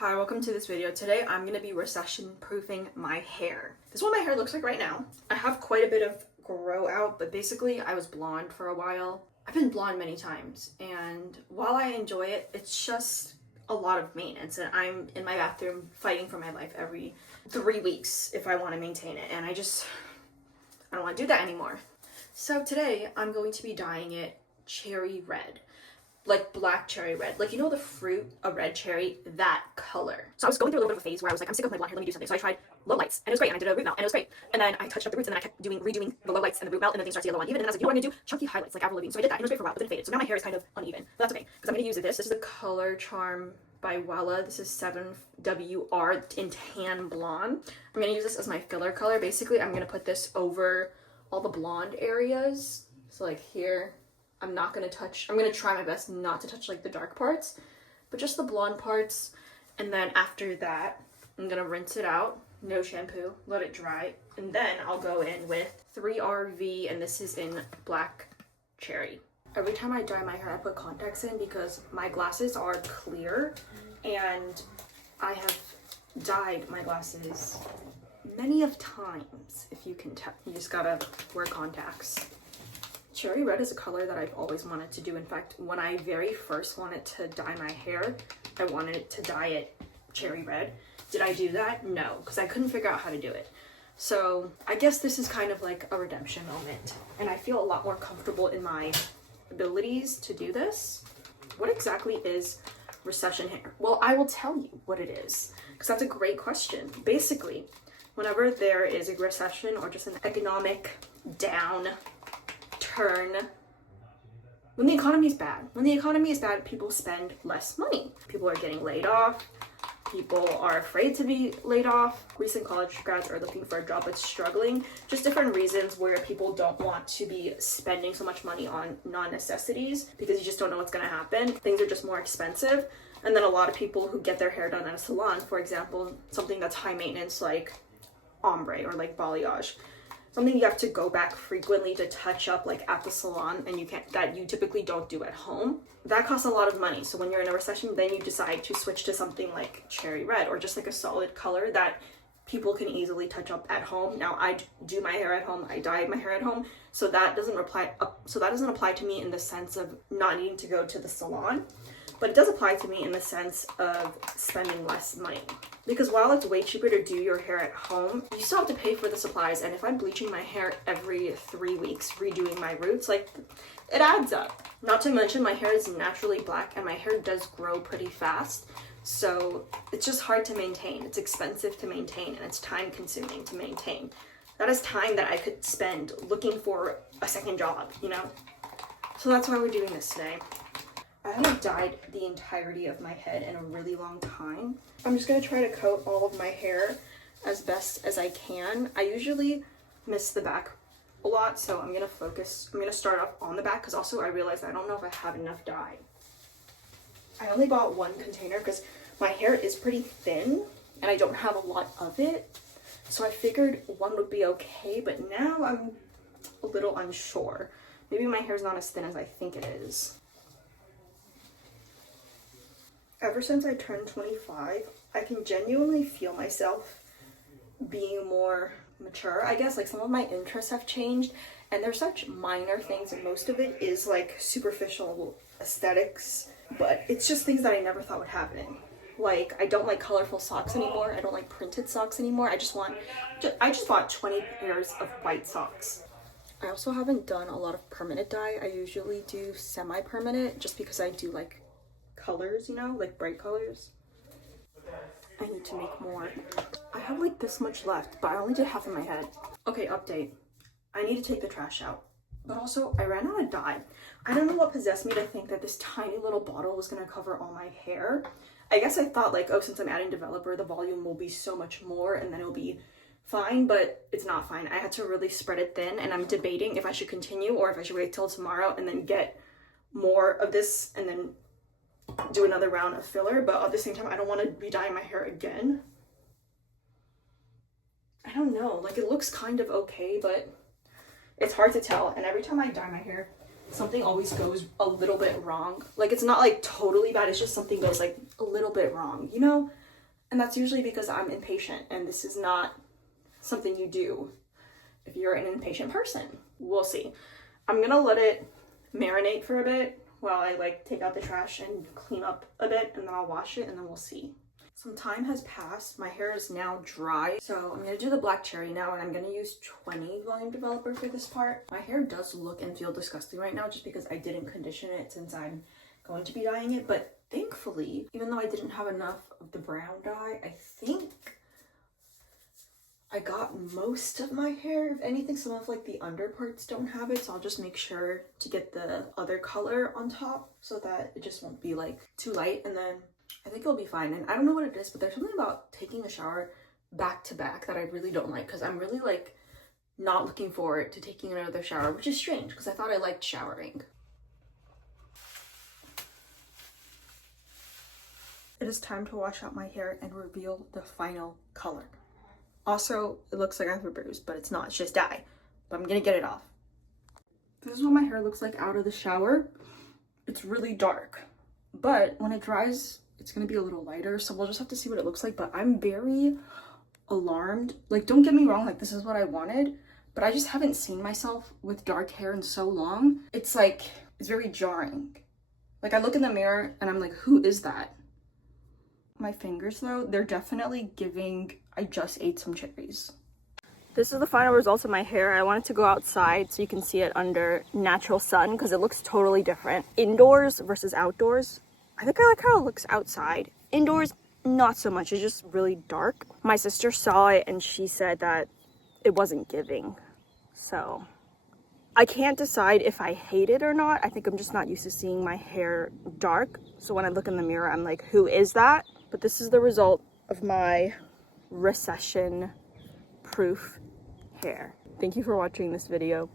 Hi, welcome to this video. Today I'm going to be recession proofing my hair. This is what my hair looks like right now. I have quite a bit of grow out, but basically I was blonde for a while. I've been blonde many times, and while I enjoy it, it's just a lot of maintenance, and I'm in my bathroom fighting for my life every 3 weeks if I want to maintain it, and I don't want to do that anymore. So today I'm going to be dyeing it cherry red. Like black cherry red, like, you know, the fruit, a red cherry, that color. So I was going through a little bit of a phase where I was like, I'm sick of my blonde hair, let me do something. So I tried low lights, and it was great, and I did a root melt, and it was great. And then I touched up the roots, and then I kept redoing the low lights and the root melt, and then things started to get low uneven. And then I was like, you know what I'm gonna do? Chunky highlights, like Avril Lavigne. So I did that, and it was great for a while, but then it faded. So now my hair is kind of uneven. But that's okay, because I'm gonna use this. This is the Color Charm by Wella. This is 7WR in tan blonde. I'm gonna use this as my filler color. Basically, I'm gonna put this over all the blonde areas. So like here, I'm gonna try my best not to touch like the dark parts, but just the blonde parts. And then after that, I'm gonna rinse it out, no shampoo, let it dry. And then I'll go in with 3RV, and this is in black cherry. Every time I dye my hair, I put contacts in because my glasses are clear, and I have dyed my glasses many of times, if you can tell. You just gotta wear contacts. Cherry red is a color that I've always wanted to do. In fact, when I very first wanted to dye my hair, I wanted to dye it cherry red. Did I do that? No, because I couldn't figure out how to do it. So I guess this is kind of like a redemption moment, and I feel a lot more comfortable in my abilities to do this. What exactly is recession hair? Well, I will tell you what it is, because that's a great question. Basically, whenever there is a recession or just an economic down turn, when the economy is bad, people spend less money. People are getting laid off. People are afraid to be laid off. Recent college grads are looking for a job but struggling. Just different reasons where people don't want to be spending so much money on non-necessities because you just don't know what's going to happen. Things are just more expensive. And then a lot of people who get their hair done at a salon, for example, something that's high maintenance like ombre or like balayage, something you have to go back frequently to touch up like at the salon, and that you typically don't do at home. That costs a lot of money. So when you're in a recession, then you decide to switch to something like cherry red or just like a solid color that people can easily touch up at home. Now I do my hair at home, I dye my hair at home, so that doesn't apply to me in the sense of not needing to go to the salon, but it does apply to me in the sense of spending less money. Because while it's way cheaper to do your hair at home, you still have to pay for the supplies. And if I'm bleaching my hair every 3 weeks, redoing my roots, like, it adds up. Not to mention my hair is naturally black, and my hair does grow pretty fast. So it's just hard to maintain. It's expensive to maintain, and it's time consuming to maintain. That is time that I could spend looking for a second job, you know? So that's why we're doing this today. I haven't dyed the entirety of my head in a really long time. I'm just gonna try to coat all of my hair as best as I can. I usually miss the back a lot, so I'm gonna start off on the back, because also I realized I don't know if I have enough dye. I only bought one container because my hair is pretty thin and I don't have a lot of it. So I figured one would be okay, but now I'm a little unsure. Maybe my hair's not as thin as I think it is. Ever since I turned 25, I can genuinely feel myself being more mature. I guess like some of my interests have changed, and they're such minor things, and most of it is like superficial aesthetics, but it's just things that I never thought would happen. Like, I don't like colorful socks anymore. I don't like printed socks anymore. I just bought 20 pairs of white socks. I also haven't done a lot of permanent dye. I usually do semi-permanent just because I do like colors, you know, like bright colors. I need to make more. I have like this much left, but I only did half of my head. Okay, update. I need to take the trash out. But also, I ran out of dye. I don't know what possessed me to think that this tiny little bottle was gonna cover all my hair. I guess I thought like, oh, since I'm adding developer, the volume will be so much more and then it'll be fine, but it's not fine. I had to really spread it thin, and I'm debating if I should continue or if I should wait till tomorrow and then get more of this and then do another round of filler. But at the same time, I don't want to be dyeing my hair again. I don't know, like, it looks kind of okay, but it's hard to tell. And every time I dye my hair, something always goes a little bit wrong. Like, it's not like totally bad, it's just something goes like a little bit wrong, you know? And that's usually because I'm impatient, and this is not something you do if you're an impatient person. We'll see. I'm gonna let it marinate for a bit while I like take out the trash and clean up a bit, and then I'll wash it and then we'll see. Some time has passed. My hair is now dry. So I'm gonna do the black cherry now, and I'm gonna use 20 volume developer for this part. My hair does look and feel disgusting right now just because I didn't condition it since I'm going to be dyeing it. But thankfully, even though I didn't have enough of the brown dye, I think I got most of my hair. If anything, some of like the under parts don't have it, so I'll just make sure to get the other color on top so that it just won't be like too light, and then I think it'll be fine. And I don't know what it is, but there's something about taking a shower back to back that I really don't like, because I'm really like not looking forward to taking another shower, which is strange because I thought I liked showering. It is time to wash out my hair and reveal the final color. Also, it looks like I have a bruise, but it's not, it's just dye. But I'm gonna get it off. This is what my hair looks like out of the shower. It's really dark, but when it dries, it's gonna be a little lighter, so we'll just have to see what it looks like. But I'm very alarmed. Like, don't get me wrong, like this is what I wanted, but I just haven't seen myself with dark hair in so long. It's like, it's very jarring. Like I look in the mirror and I'm like, who is that? My fingers though, they're definitely giving I just ate some cherries. This is the final result of my hair. I wanted to go outside so you can see it under natural sun because it looks totally different. Indoors versus outdoors. I think I like how it looks outside. Indoors, not so much. It's just really dark. My sister saw it and she said that it wasn't giving. So I can't decide if I hate it or not. I think I'm just not used to seeing my hair dark. So when I look in the mirror, I'm like, who is that? But this is the result of my recession proof hair. Thank you for watching this video.